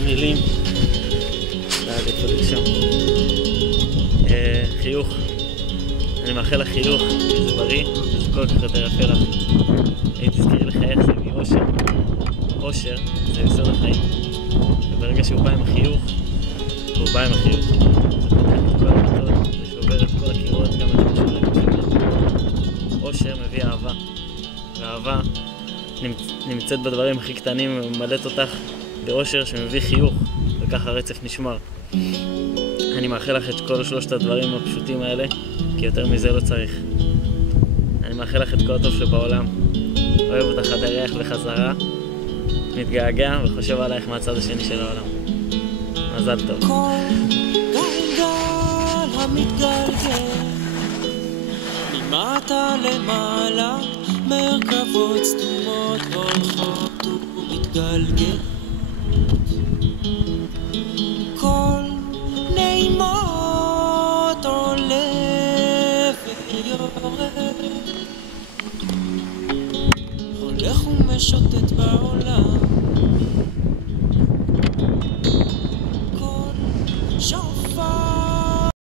כמה מילים לעדיפות שם. חיוך. אני מאחל לך חיוך, כי זה בריא, זה כל כך יותר יפה לך. הייתי תזכירי לחייך, זה מאושר. אושר זה יסוד החיים. וברגע שהוא בא עם החיוך, זה פותח את כל המטות, זה שובר את כל הקירות, גם את המשוללים שלנו. אושר מביא אהבה. והאהבה נמצאת בדברים הכי קטנים וממלאת אותך באושר שמביא חיוך, וככה הרצף נשמר. אני מאחל לך את כל שלושת הדברים הפשוטים האלה, כי יותר מזה לא צריך. אני מאחל לך את כל הטוב שבעולם. אוהב אותך עד הירח וחזרה, מתגעגע וחושב עלייך מהצד השני של העולם. מזל טוב. כל גלגל המתגלגל ממטה למעלה, מרכבות סתומות הולכות ומתגלגל. כל נעימות עולה ויורד, הולך ומשוטט בעולם.